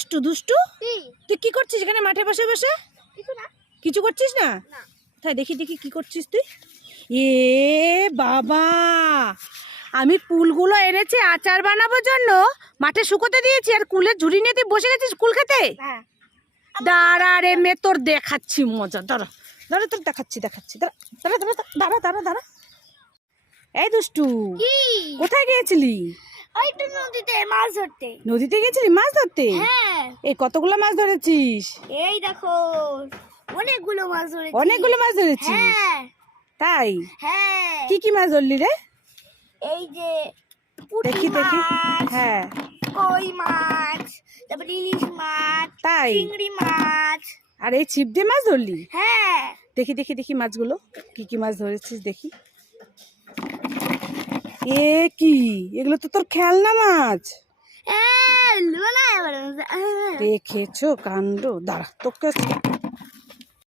দুষ্টু দুষ্টু, তুই কি করছিস এখানে মাঠে বসে বসে? কিছু করছিস না? তাই দেখি দেখি কি করছিস তুই। এ বাবা, আমি কুলগুলো এনেছি আচার বানাবার জন্য, মাঠে শুকোতে দিয়েছি, আর কুলের ঝুড়ি নিয়ে তুই বসে গেছিস কুল খেতে। দাঁড়া রে মেয়ে, তোর দেখাচ্ছি মজা। দাঁড়া দাঁড়া, তোর দেখাচ্ছি দেখাচ্ছি। দাঁড়া দাঁড়া দাঁড়া দাঁড়া দাঁড়া। এই দুষ্টু, কোথায় গিয়েছিলি? নদীতে মাছ ধরতে। নদীতে গেছিলি মাছ ধরতে? হ্যাঁ। এই কতগুলো মাছ ধরেছিস? এই দেখো, অনেকগুলো মাছ ধরেছি। অনেকগুলো মাছ ধরেছিস? হ্যাঁ তাই? হ্যাঁ। কি কি মাছ ধরলি রে? এই যে দেখি দেখি। হ্যাঁ, কই মাছ, তারপর ইলিশ মাছ, তাই? চিংড়ি মাছ। আর এই ছিপ দিয়ে মাছ ধরলি? হ্যাঁ। দেখি দেখি দেখি মাছগুলো, কি কি মাছ ধরেছিস দেখি। এ কি, এগুলো তো তোর খেলনা মাছ। দেখেছো কাণ্ড। দাঁড়া তোকে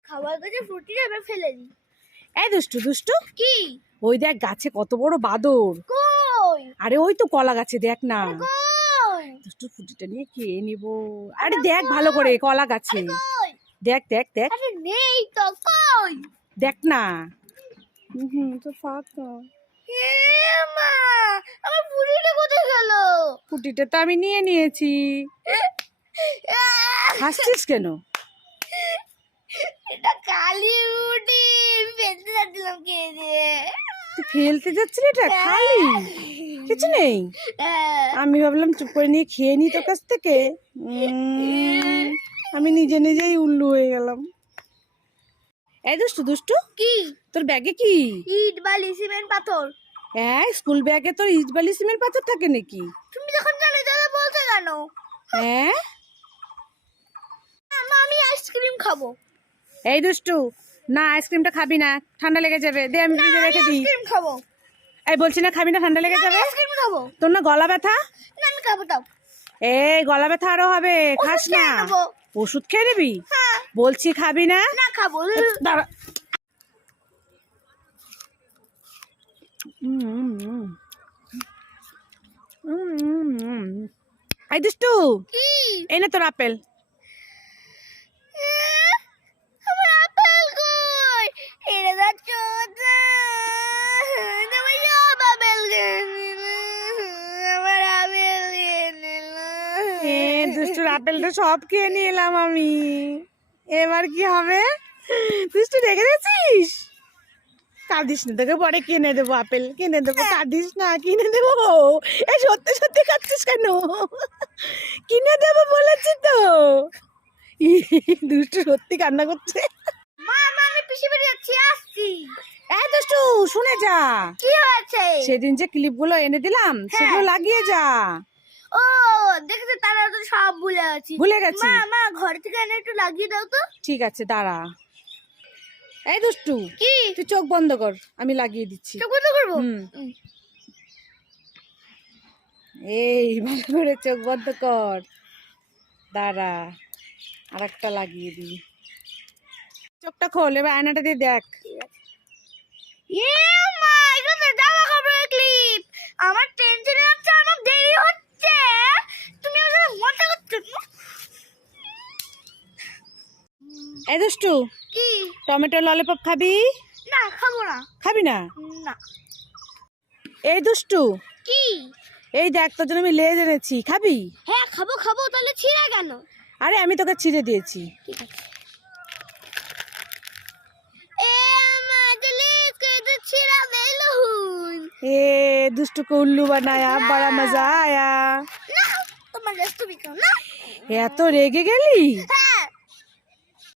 খাবার কাছে ফুটি এবার ফেলে দিই। এই দুষ্টু দুষ্টু, কি? ওই দেখ গাছে কত বড় বাদর। কই? আরে ওই তো কলা গাছে, দেখ না। কই? দুষ্টু ফুটিটা নিয়ে খেয়ে নিব। আরে দেখ ভালো করে, কলা গাছে কই? দেখ দেখ দেখ আরে নেই তো, কই? দেখ না। তো ফাঁকা। মা, আমার ফুটিটা কোথায় গেল? ফুটিটা তো আমি নিয়ে নিয়েছি। হাসছিস কেন? এটা কালি ফুটি, ফেলতে যাচ্ছিলাম খেয়ে দিয়ে। তুই ফেলতে যাচ্ছিলি? এটা খালি, কিছু নেই। আমি ভাবলাম চুপ করে নিয়ে খেয়ে নি তোর কাছ থেকে। আমি নিজে নিজেই উল্লু হয়ে গেলাম। এই দুষ্টু দুষ্টু, কি? তোর ব্যাগে কি? ইট বালি সিমেন্ট পাথর। হ্যাঁ, স্কুল ব্যাগে তোর ইট বালি সিমেন্ট পাথর থাকে নাকি? তুমি যখন জানো তাহলে বলছো কেন? হ্যাঁ, আমি আইসক্রিম খাবো। এই দুষ্টু, না আইসক্রিমটা খাবি না, ঠান্ডা লেগে যাবে। দে আমি ফ্রিজে রেখে দিই। আইসক্রিম খাবো। এই বলছি না খাবি না, ঠান্ডা লেগে যাবে। আইসক্রিম খাবো। তোর না গলা ব্যথা? না আমি খাবো, তাও এই গলা ব্যথা আরো হবে, খাস না। খেয়ে নেবো। ওষুধ খেয়ে নিবি? হ্যাঁ। বলছি খাবি না। না খাবো। দাঁড়া। এই দুষ্টু, কি? এই না তোর আপেল। আমার আপেল কই? এটা যাচ্ছ তুমি সব আপেল খেয়ে নিলে। আমার আপেল খেয়ে নিলে। দুষ্টুর আপেলটা সব খেয়ে নিয়ে এলাম আমি। এবার কি হবে? দুষ্টু রেখে দিয়েছিস? কাঁদিস না, তোকে পরে কিনে দেবো আপেল, কিনে দেবো। কাঁদিস না, কিনে দেবো। এ সত্যি সত্যি খাচ্ছিস কেন? কিনে দেবো বলেছি তো। দুষ্টু সত্যি কান্না করছে। মা, আমি পিসি বাড়ি যাচ্ছি, আসছি। এই দুষ্টু শুনে যা, কি হয়েছে? সেদিন যে ক্লিপগুলো এনে দিলাম সেগুলো লাগিয়ে যা। ও দেখেছো, তারা তো সব ভুলে গেছি। ভুলে গেছি? মা ঘর থেকে এনে একটু লাগিয়ে দাও তো। ঠিক আছে দাঁড়া। এই দুষ্টু, কি? তুই চোখ বন্ধ কর, আমি লাগিয়ে দিচ্ছি। চোখ বন্ধ করবো? এই ভালো করে চোখ বন্ধ কর, দাঁড়া আর একটা লাগিয়ে দিই। চোখটা খোল, এবার আয়নাটা দিয়ে দেখ। মা, এগুলো তো জামা কাপড়ের ক্লিপ। আমার টেনশনে হচ্ছে, আমার দেরি হচ্ছে। তুমি ওখানে মজা করছো না? এই দুষ্টু, কি? টমেটো ললিপপ খাবি? না খাবো না। খাবি না? না। এই দুষ্টু, কি? এই দেখ তোর জন্য আমি লেজ এনেছি, খাবি? হ্যাঁ খাবো খাবো, তাহলে ছিঁড়ে কেন? আরে আমি তোকে ছিঁড়ে দিয়েছি। ঠিক আছে। মা তাহলে কেটে ছিঁড়া মেলুন। ए दुष्टू को उल्लू बनाया, बड़ा मजा आया। না, তোমার লেজ তুমি খাও না। এত রেগে গেলি?